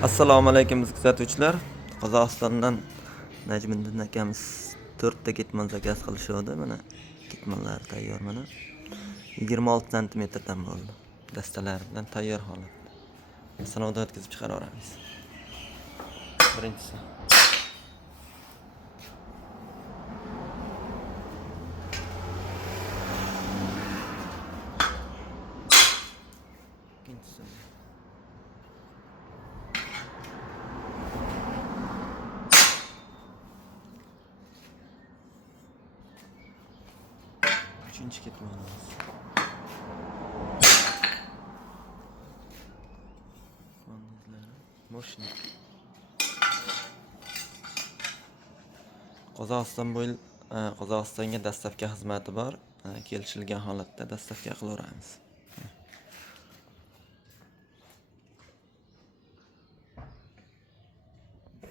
Assalomu alaykum kuzatuvchilar. Qozog'istondan Najmiddin akamiz 4 ta ketmon zakaz qilishdi. Mana ketmonlar tayyor mana. 26 santimetrdan bo'ldi. Dastalar bilan tayyor holatda. Sinovdan o'tkazib chiqaraveramiz. Birinchisi. Ikkinchisi. Üçüncü ketmonimiz. Moshina. Qozog'istonga dastavka xizmati bor. Kelishilgan holatda dastavka qilaveramiz.